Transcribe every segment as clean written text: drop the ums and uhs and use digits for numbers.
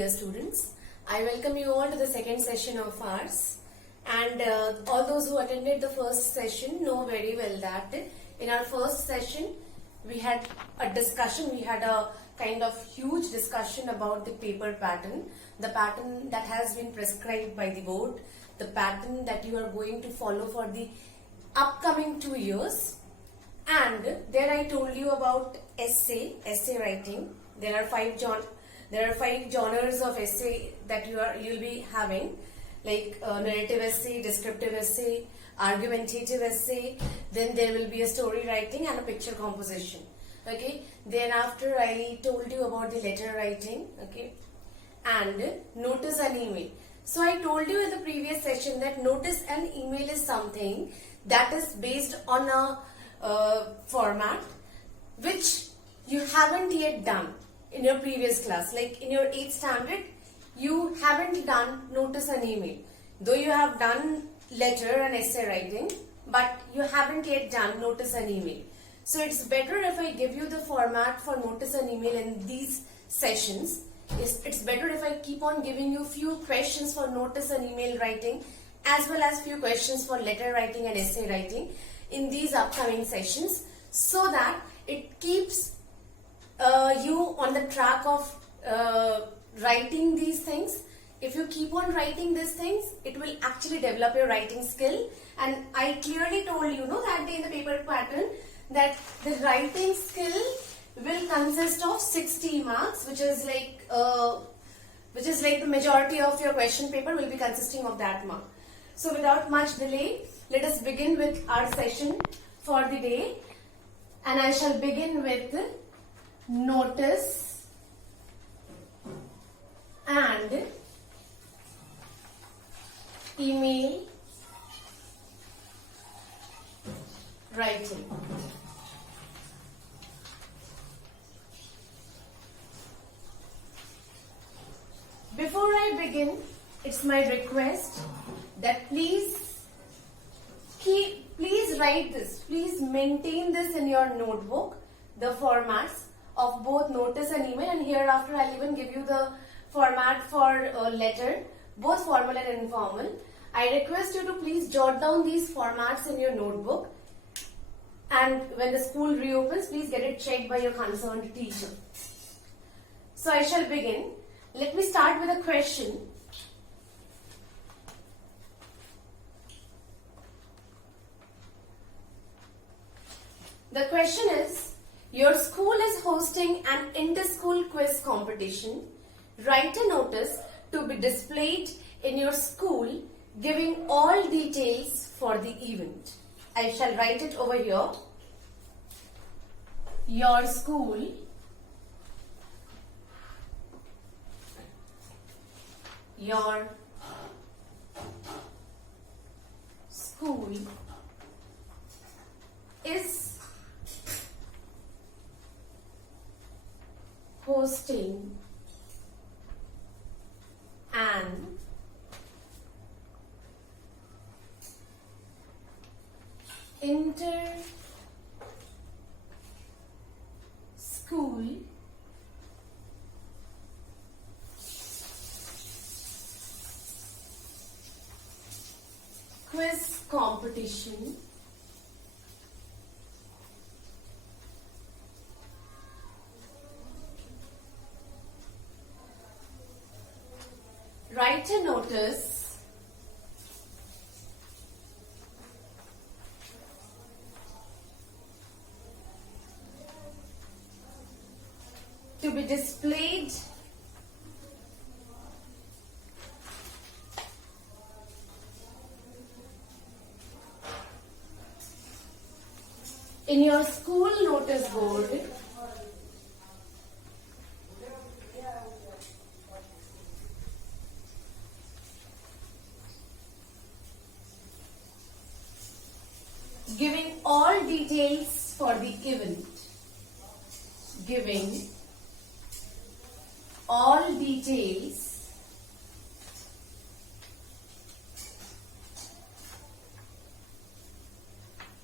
Dear students, I welcome you all to the second session of ours, and all those who attended the first session know very well that in our first session we had a discussion, we had a kind of huge discussion about the paper pattern, the pattern that has been prescribed by the board, the pattern that you are going to follow for the upcoming 2 years. And there I told you about essay writing. There are five genres of essay that you'll be having, like narrative essay, descriptive essay, argumentative essay. Then there will be a story writing and a picture composition. Okay. Then after I told you about the letter writing. Okay, and notice and email. So I told you in the previous session that notice and email is something that is based on a format which you haven't yet done in your previous class. Like in your 8th standard, you haven't done notice and email. Though you have done letter and essay writing, but you haven't yet done notice and email. So it's better if I give you the format for notice and email in these sessions. It's better if I keep on giving you few questions for notice and email writing, as well as few questions for letter writing and essay writing in these upcoming sessions, so that it keeps you on the track of writing these things. If you keep on writing these things, it will actually develop your writing skill. And I clearly told you, that day in the paper pattern, that the writing skill will consist of 60 marks, which is like the majority of your question paper will be consisting of that mark. So without much delay, let us begin with our session for the day, and I shall begin with notice and email writing. Before I begin, it's my request that please write this, please maintain this in your notebook, the formats of both notice and email, and hereafter I'll even give you the format for letter, both formal and informal. I request you to please jot down these formats in your notebook, and when the school reopens, please get it checked by your concerned teacher. So I shall begin. Let me start with a question. The question is, your school is hosting an inter-school quiz competition. Write a notice to be displayed in your school giving all details for the event. I shall write it over here. Your school is hosting an inter-school quiz competition write a notice to be displayed in your school notice board giving all details for the event. Giving all details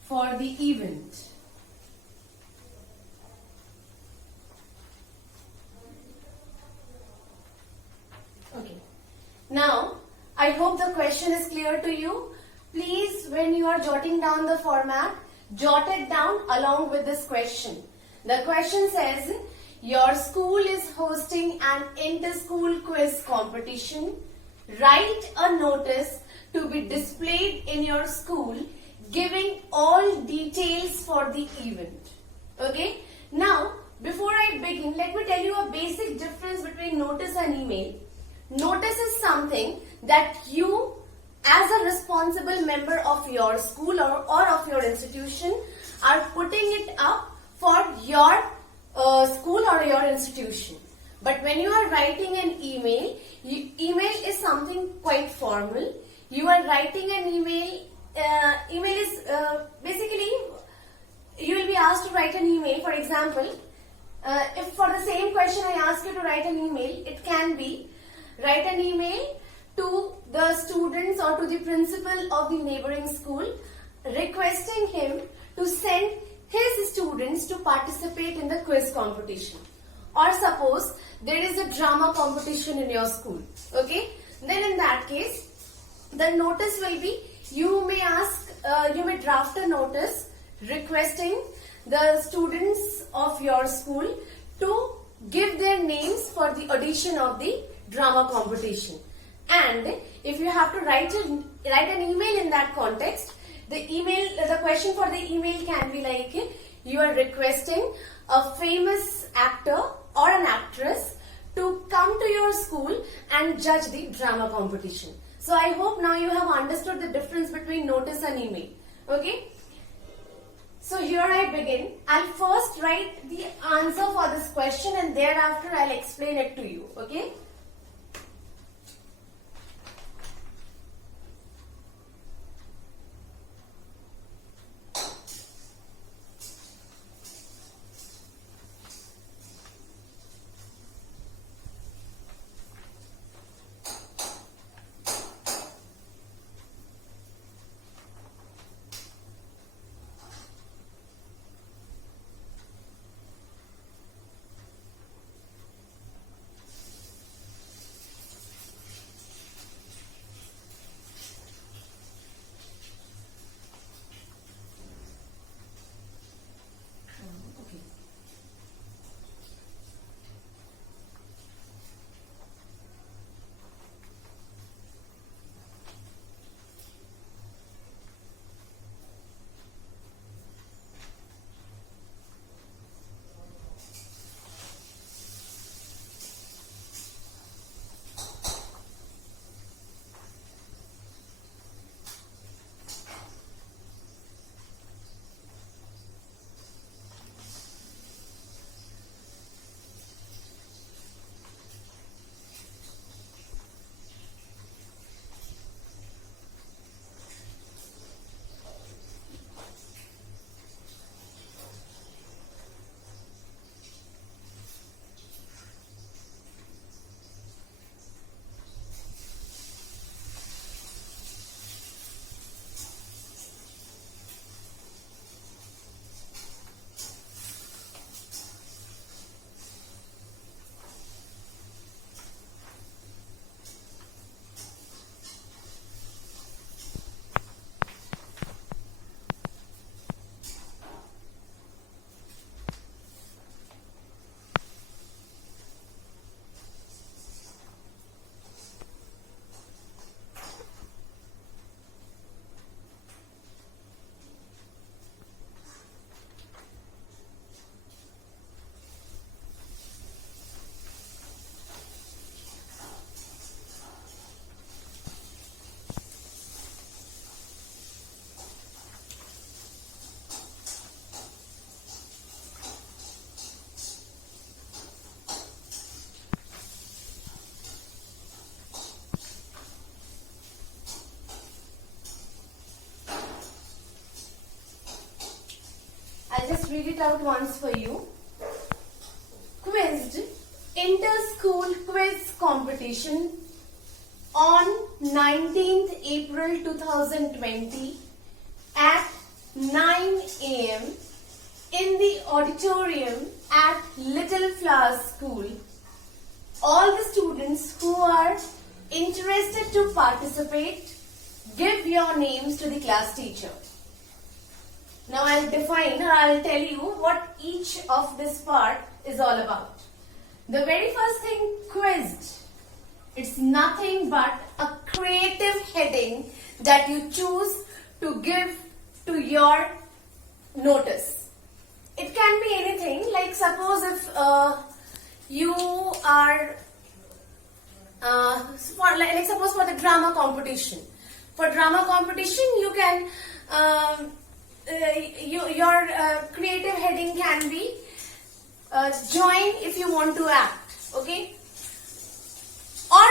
for the event. I hope the question is clear to you. Please, when you are jotting down the format, jot it down along with this question. The question says, your school is hosting an inter-school quiz competition. Write a notice to be displayed in your school giving all details for the event. Okay? Now, before I begin, let me tell you a basic difference between notice and email. Notice is something that you, as a responsible member of your school or of your institution, are putting it up for your school or your institution. But when you are writing an email, email is something quite formal. You are writing an email. Email is basically, you will be asked to write an email. For example, if for the same question I ask you to write an email, it can be write an email to the students or to the principal of the neighboring school requesting him to send his students to participate in the quiz competition. Or suppose there is a drama competition in your school. Okay? Then in that case, the notice will be, you may draft a notice requesting the students of your school to give their names for the audition of the drama competition. And if you have to write an email in that context, the question for the email can be like, you are requesting a famous actor or an actress to come to your school and judge the drama competition. So I hope now you have understood the difference between notice and email. Okay? So here I begin. I'll first write the answer for this question and thereafter I'll explain it to you. Okay? I'll just read it out once for you. Quizzed inter-school quiz competition on 19th April 2020 at 9 a.m. in the auditorium at Little Flower School. All the students who are interested to participate, give your names to the class teacher. Now I'll define or I'll tell you what each of this part is all about. The very first thing, quizzed. It's nothing but a creative heading that you choose to give to your notice. It can be anything, like suppose if you are, suppose for the drama competition. For drama competition, you can, your creative heading can be join if you want to act, okay? Or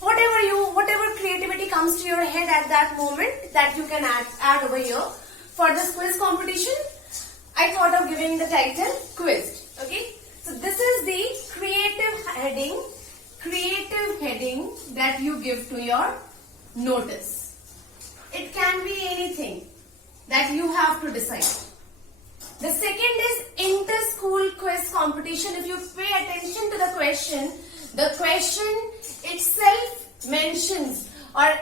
whatever creativity comes to your head at that moment that you can add over here. For this quiz competition, I thought of giving the title quizzed. Okay, so this is the creative heading that you give to your notice. It can be anything that you have to decide. The second is inter-school quiz competition. If you pay attention to the question itself mentions, or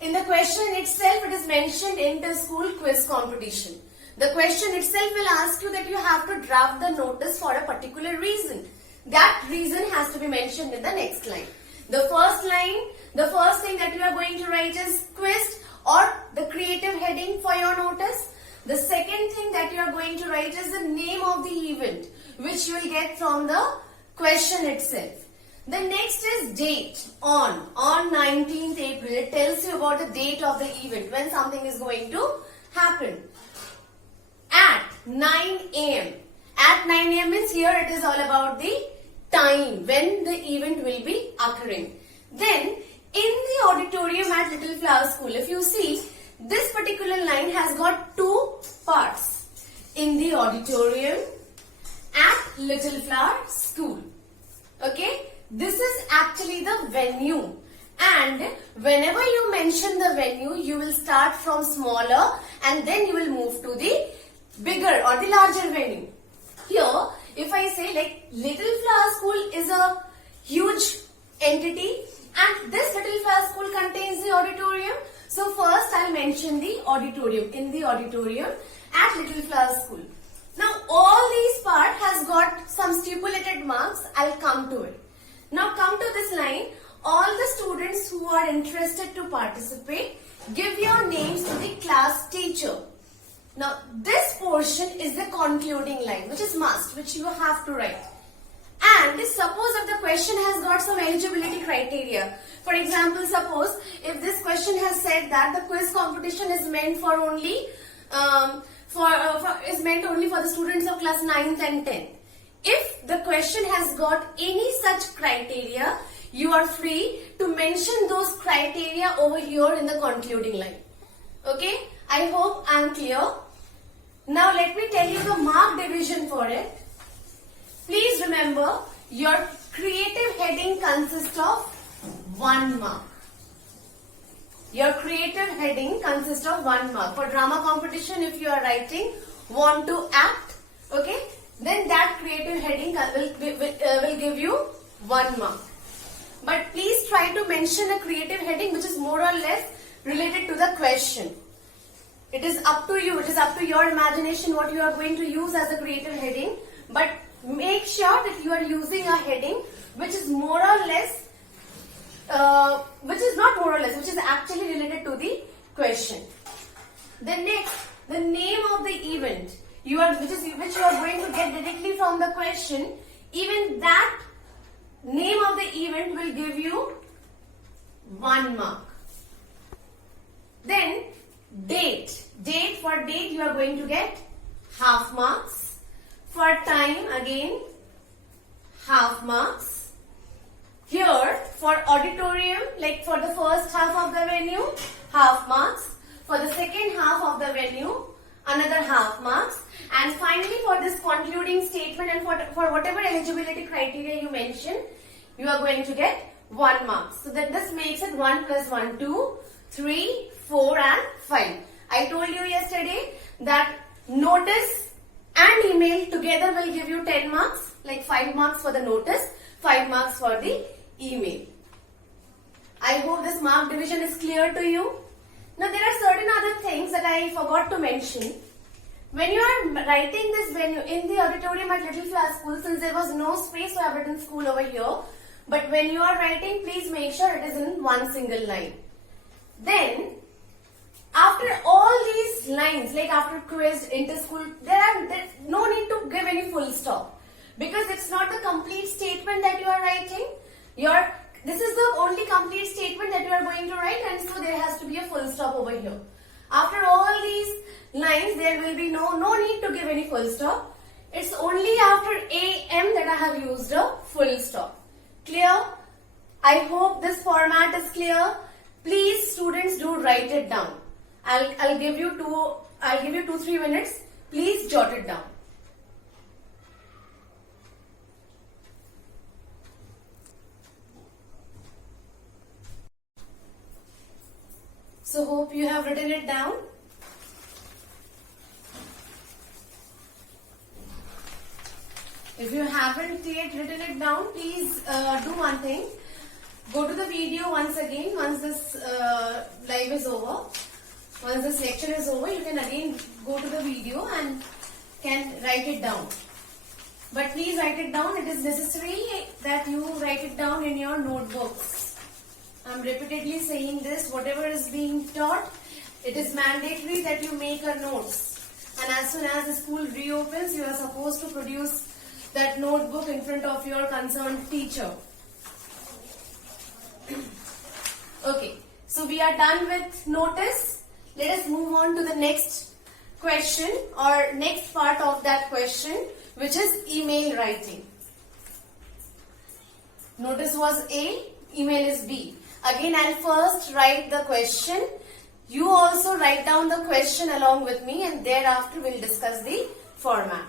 in the question itself it is mentioned inter-school quiz competition. The question itself will ask you that you have to draft the notice for a particular reason. That reason has to be mentioned in the next line. The first thing that you are going to write is quizzed or the creative heading for your notice. The second thing that you are going to write is the name of the event, which you will get from the question itself. The next is date, on 19th April. It tells you about the date of the event, when something is going to happen. At 9 a.m. At 9 a.m. means here it is all about the time when the event will be occurring. Then in the auditorium at Little Flower School, if you see, this particular line has got two parts. In the auditorium at Little Flower School. Okay, this is actually the venue, and whenever you mention the venue, you will start from smaller and then you will move to the bigger or the larger venue. Here, if I say like Little Flower School is a huge entity and this Little Flower School contains the auditorium. So first I'll mention the auditorium, in the auditorium at Little Flower School. Now all these part has got some stipulated marks. I'll come to it. Now come to this line. All the students who are interested to participate, give your names to the class teacher. Now this portion is the concluding line, which is must, which you have to write. And suppose if the question has got some eligibility criteria. For example, suppose if this question has said that the quiz competition is meant for only for the students of class 9th and 10th. If the question has got any such criteria, you are free to mention those criteria over here in the concluding line. Okay, I hope I am clear. Now let me tell you the mark division for it. Please remember, your creative heading consists of 1 mark. Your creative heading consists of 1 mark. For drama competition, if you are writing want to act, okay, then that creative heading will give you 1 mark. But please try to mention a creative heading which is more or less related to the question. It is up to you. It is up to your imagination what you are going to use as a creative heading. But make sure that you are using a heading which is more or less, which is not more or less, which is actually related to the question. Then next, the name of the event which you are going to get directly from the question. Even that name of the event will give you 1 mark. Then date. For date you are going to get half marks. For time again half marks. Here for auditorium, like for the first half of the venue, half marks. For the second half of the venue, another half marks. And finally for this concluding statement and for whatever eligibility criteria you mention, you are going to get 1 mark. So that this makes it 1 plus 1, 2, 3, 4 and 5. I told you yesterday that notice and email together will give you 10 marks, like 5 marks for the notice, 5 marks for the email. I this mark division is clear to you? Now there are certain other things that I forgot to mention. When you are writing this venue in the auditorium at Little Flower School, since there was no space, so I have written school over here. But when you are writing, please make sure it is in one single line. Then, after all these lines, like after quiz, inter-school, there's no need to give any full stop. Because it's not the complete statement that you are writing. This is the only complete statement that you are going to write, and so there has to be a full stop over here. After all these lines, there will be no need to give any full stop. It's only after AM that I have used a full stop. Clear? I hope this format is clear. Please, students, do write it down. I'll give you 2-3 minutes. Please jot it down. So hope you have written it down. If you haven't yet written it down, please do one thing. Go to the video once again, once this live is over. Once this lecture is over, you can again go to the video and can write it down. But please write it down. It is necessary that you write it down in your notebooks. I'm repeatedly saying this. Whatever is being taught, it is mandatory that you make a notes. And as soon as the school reopens, you are supposed to produce that notebook in front of your concerned teacher. Okay, so we are done with notice. Let us move on to the next question or next part of that question, which is email writing. Notice was A, email is B. Again, I'll first write the question. You also write down the question along with me, and thereafter we'll discuss the format.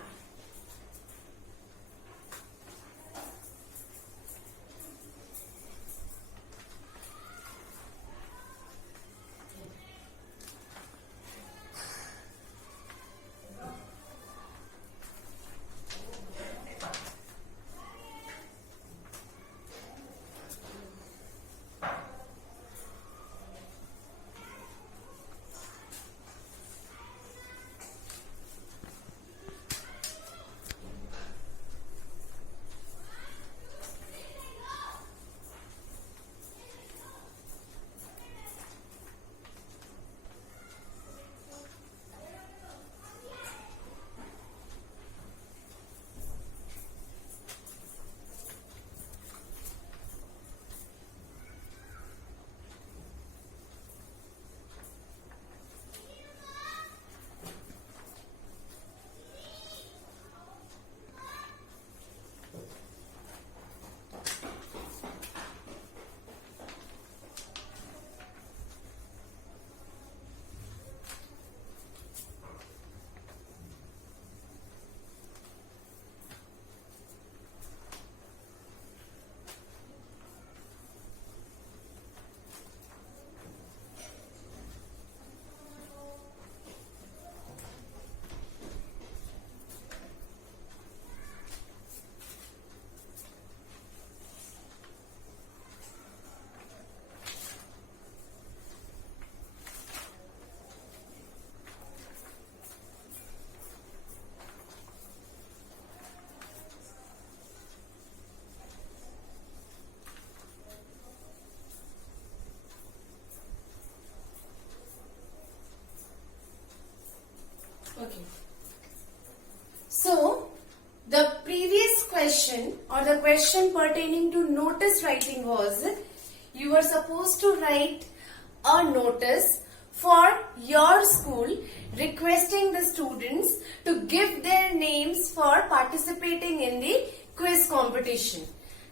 Okay. So, the previous question or the question pertaining to notice writing was, you were supposed to write a notice for your school requesting the students to give their names for participating in the quiz competition.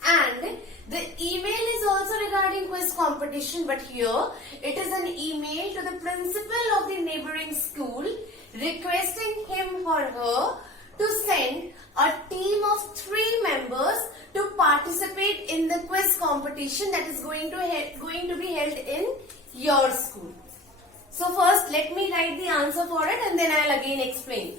And the email is also regarding quiz competition, but here it is an email to the principal of the neighboring school requesting him or her to send a team of 3 members to participate in the quiz competition that is going to be held in your school. So first let me write the answer for it and then I'll again explain.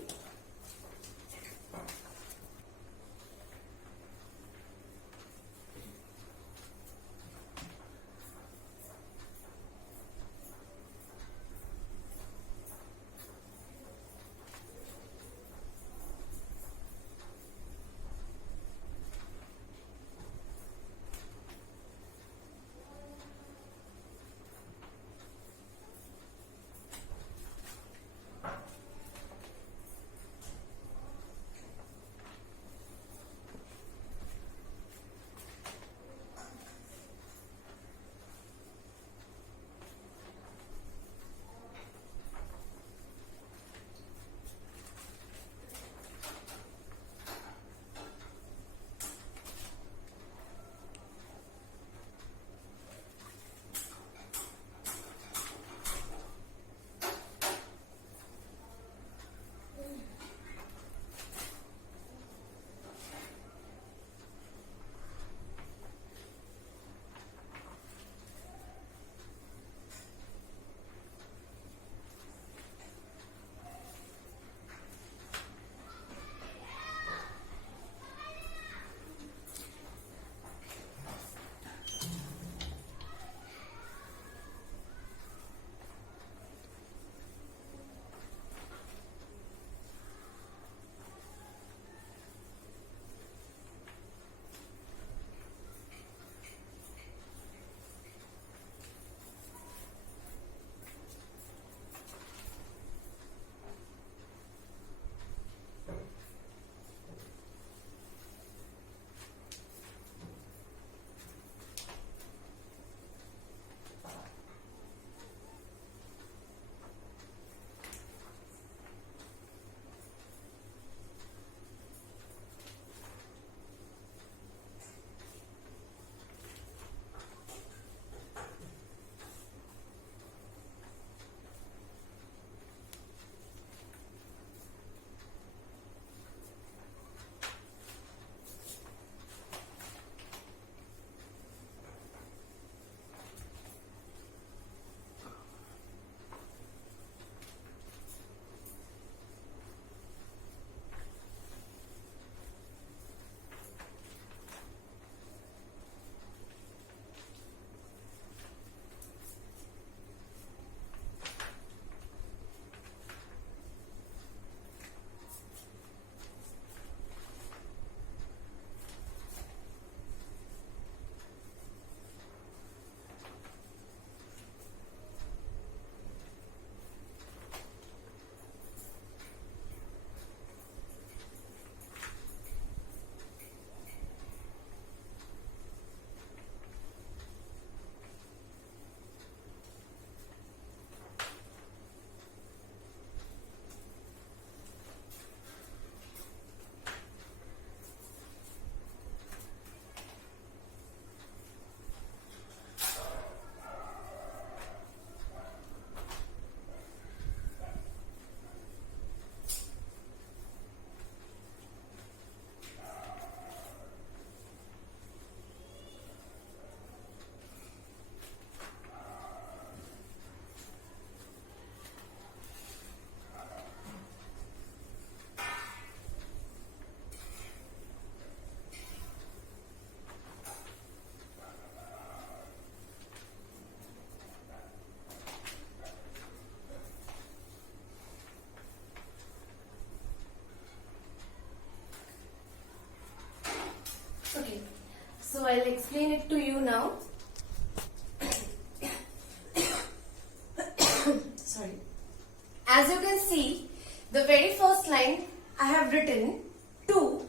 As you can see, the very first line I have written to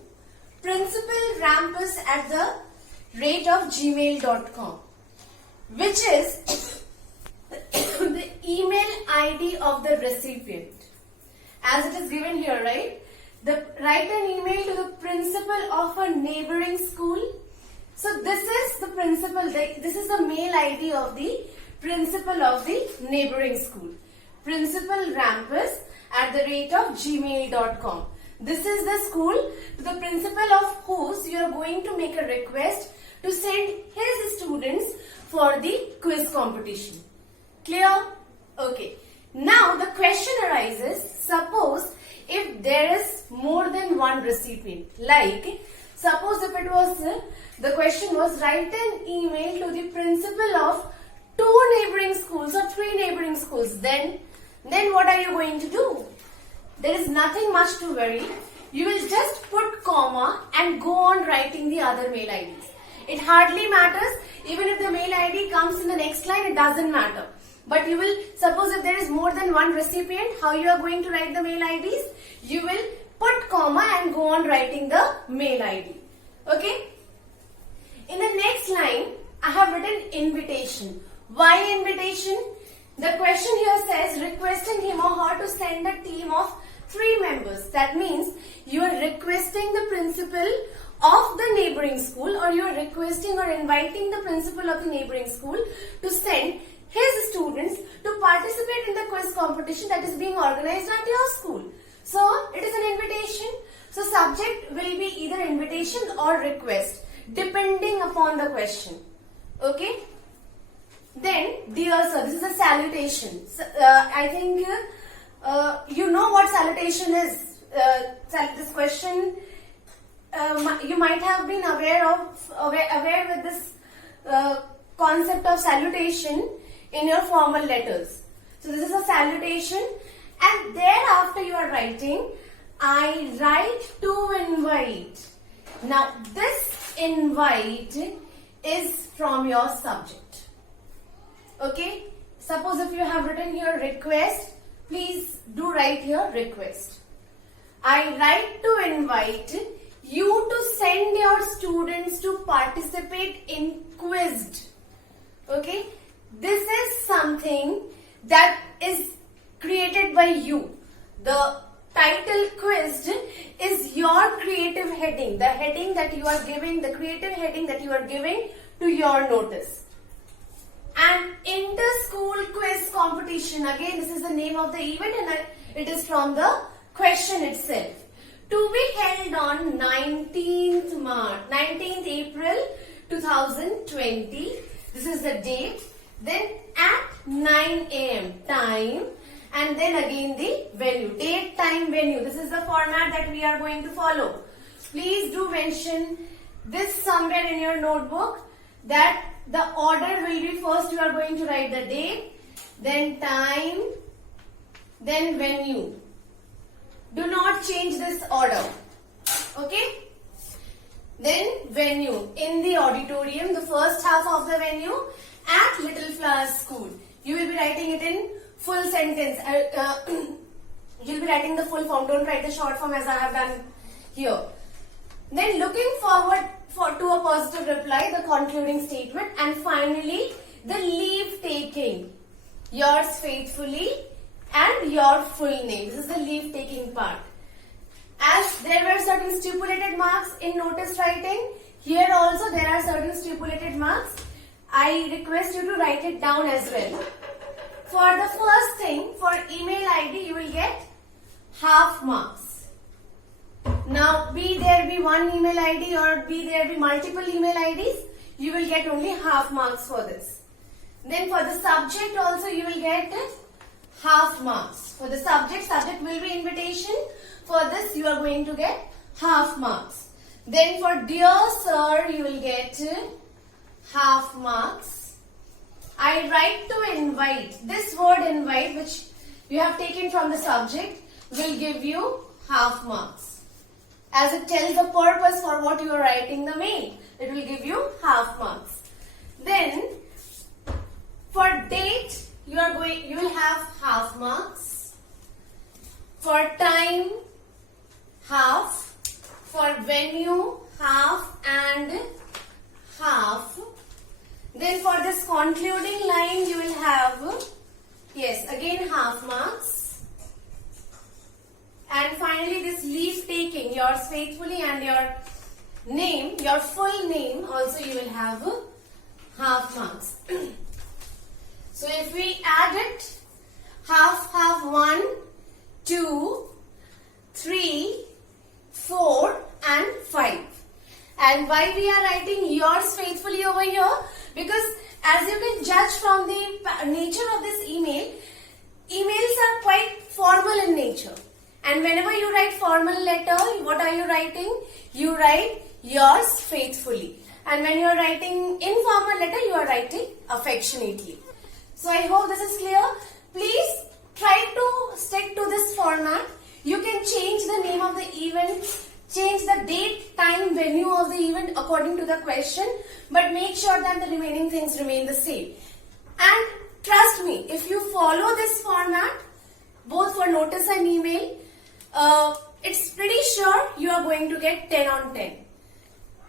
principalrampus@gmail.com, which is the email ID of the recipient. As it is given here, right? Write an email to the principal of a neighboring school. So this is the principal, this is the mail ID of the principal of the neighboring school. principalrampus@gmail.com. This is the school to the principal of whose you are going to make a request to send his students for the quiz competition. Clear? Okay. Now the question arises, suppose if there is more than one recipient. Like, suppose if it was, the question was, write an email to the principal of 2 neighboring schools or 3 neighboring schools. Then what are you going to do? There is nothing much to worry. You will just put comma and go on writing the other mail IDs. It hardly matters. Even if the mail ID comes in the next line, it doesn't matter. But you will, suppose if there is more than one recipient, how you are going to write the mail IDs? You will put comma and go on writing the mail ID. Okay? In the next line, I have written invitation. Why invitation? The question here says requesting him or her to send a team of 3 members. That means you are requesting the principal of the neighboring school, or you are requesting or inviting the principal of the neighboring school to send his students to participate in the quiz competition that is being organized at your school. So it is an invitation. So subject will be either invitation or request depending upon the question. Okay. Then, dear sir, this is a salutation. I think you know what salutation is. This question you might have been aware with this concept of salutation in your formal letters. So this is a salutation, and thereafter you are writing, I write to invite. Now this invite is from your subject. Okay, suppose if you have written here request, please do write here request. I write to invite you to send your students to participate in quiz. Okay, this is something that is created by you. The title quiz is your creative heading, the heading that you are giving, the creative heading that you are giving to your notice. And inter-school quiz competition, again this is the name of the event and it is from the question itself. To be held on 19th April 2020. This is the date. Then at 9 AM time, and then again the venue. Date, time, venue. This is the format that we are going to follow. Please do mention this somewhere in your notebook, that the order will be first you are going to write the date, then time, then venue. Do not change this order. Okay? Then venue. In the auditorium, the first half of the venue at Little Flower School. You will be writing it in full sentence. You will be writing the full form. Don't write the short form as I have done here. Then looking forward to a positive reply, the concluding statement, and finally the leave taking. Yours faithfully and your full name. This is the leave taking part. As there were certain stipulated marks in notice writing, here also there are certain stipulated marks. I request you to write it down as well. For the first thing, for email ID, you will get half marks. Now, be there be one email ID or be there be multiple email IDs, you will get only half marks for this. Then for the subject also you will get half marks. For the subject will be invitation. For this you are going to get half marks. Then for dear sir you will get half marks. I write to invite. This word invite, which you have taken from the subject, will give you half marks. As it tells the purpose for what you are writing the mail, it will give you half marks. Then for date you will have half marks. For time, half. For venue, half and half. Then for this concluding line, you will have, yes, again half marks. And finally this leave taking, yours faithfully, and your name, your full name also you will have half marks. So if we add it, half, 1, 2, 3, 4 and 5. And why we are writing yours faithfully over here? Because as you can judge from the nature of this email, emails are quite formal in nature. And whenever you write formal letter, what are you writing? You write yours faithfully. And when you are writing informal letter, you are writing affectionately. So I hope this is clear. Please try to stick to this format. You can change the name of the event, change the date, time, venue of the event according to the question, but make sure that the remaining things remain the same. And trust me, if you follow this format, both for notice and email, it's pretty sure you are going to get 10 on 10.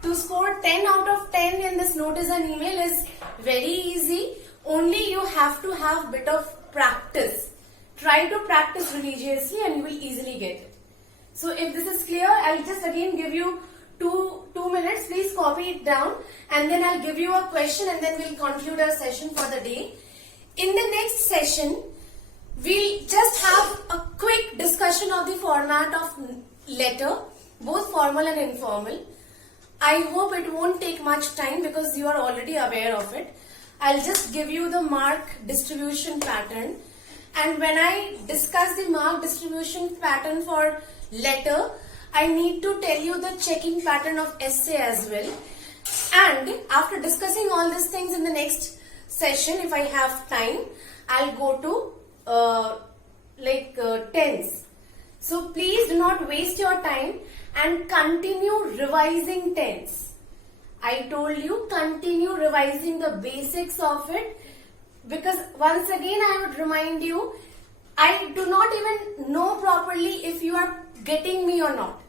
To score 10 out of 10 in this notice and email is very easy. Only you have to have bit of practice. Try to practice religiously and you will easily get it. So if this is clear, I'll just again give you two minutes. Please copy it down and then I'll give you a question and then we'll conclude our session for the day. In the next session, we'll just have a quick discussion of the format of letter, both formal and informal. I hope it won't take much time because you are already aware of it. I'll just give you the mark distribution pattern. And when I discuss the mark distribution pattern for letter, I need to tell you the checking pattern of essay as well. And after discussing all these things in the next session, if I have time, I'll go to tense. So please do not waste your time and continue revising tense. I told you continue revising the basics of it, because once again I would remind you, I do not even know properly if you are getting me or not.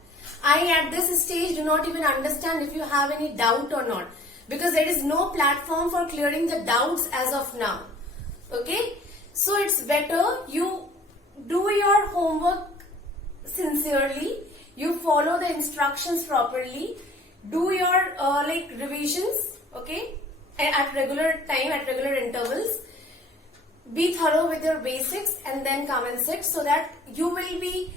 I at this stage do not even understand if you have any doubt or not, because there is no platform for clearing the doubts as of now. Okay, so it's better you do your homework sincerely, you follow the instructions properly, do your revisions, okay, at regular time, at regular intervals. Be thorough with your basics and then come and sit so that you will be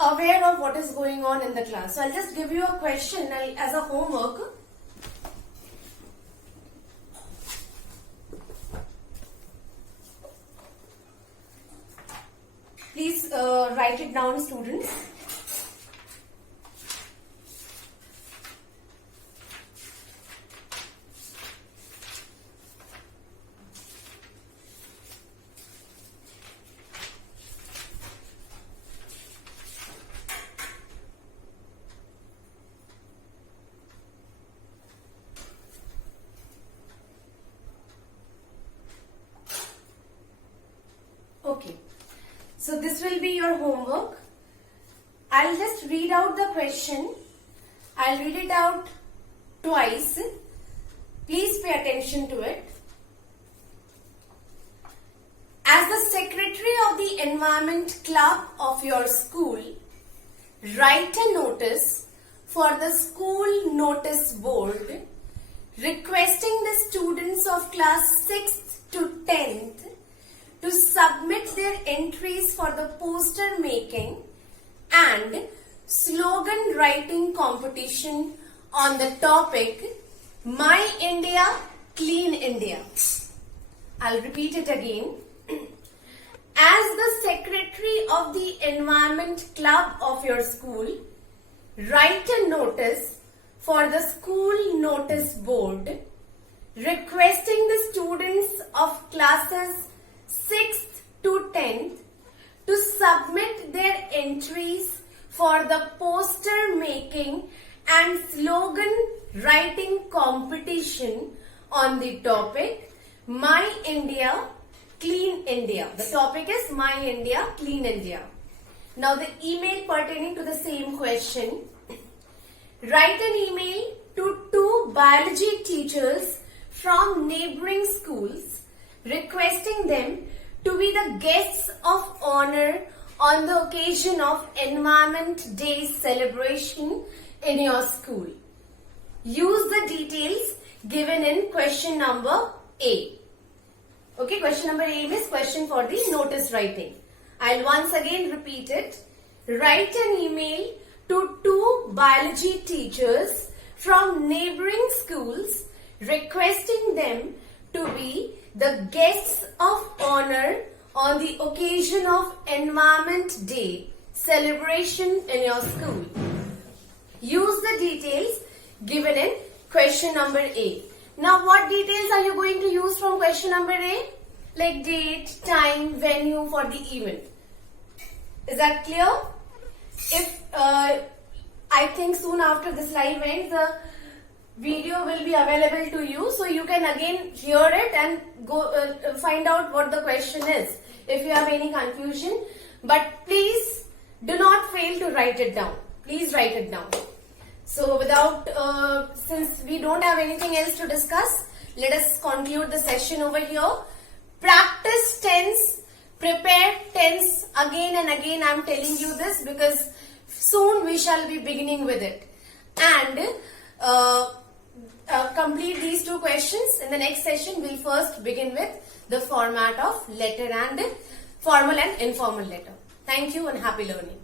aware of what is going on in the class. So I'll just give you a question as a homework. Please write it down, students. Okay, so this will be your homework. I'll just read out the question. I'll read it out twice. Please pay attention to it. As the secretary of the environment club of your school, write a notice for the school notice board requesting the students of class 6th to 10th to submit their entries for the poster making and slogan writing competition on the topic My India, Clean India. I'll repeat it again. As the secretary of the environment club of your school, write a notice for the school notice board requesting the students of classes 6th to 10th to submit their entries for the poster making and slogan writing competition on the topic My India, Clean India. The topic is My India, Clean India. Now the email pertaining to the same question. Write an email to 2 biology teachers from neighboring schools requesting them to be the guests of honor on the occasion of Environment Day celebration in your school. Use the details given in question number A. Okay, question number A is question for the notice writing. I'll once again repeat it. Write an email to 2 biology teachers from neighboring schools requesting them to be the guests of honor on the occasion of Environment Day celebration in your school. Use the details given in question number A. Now what details are you going to use from question number A? Like date, time, venue for the event. Is that clear? If I think soon after this live ends, the video will be available to you, so you can again hear it and go find out what the question is if you have any confusion. But please do not fail to write it down. Please write it down. So without, since we don't have anything else to discuss, let us conclude the session over here. Practice tense, prepare tense again and again. I am telling you this because soon we shall be beginning with it. And complete these 2 questions. In the next session, we'll first begin with the format of letter and formal and informal letter. Thank you and happy learning.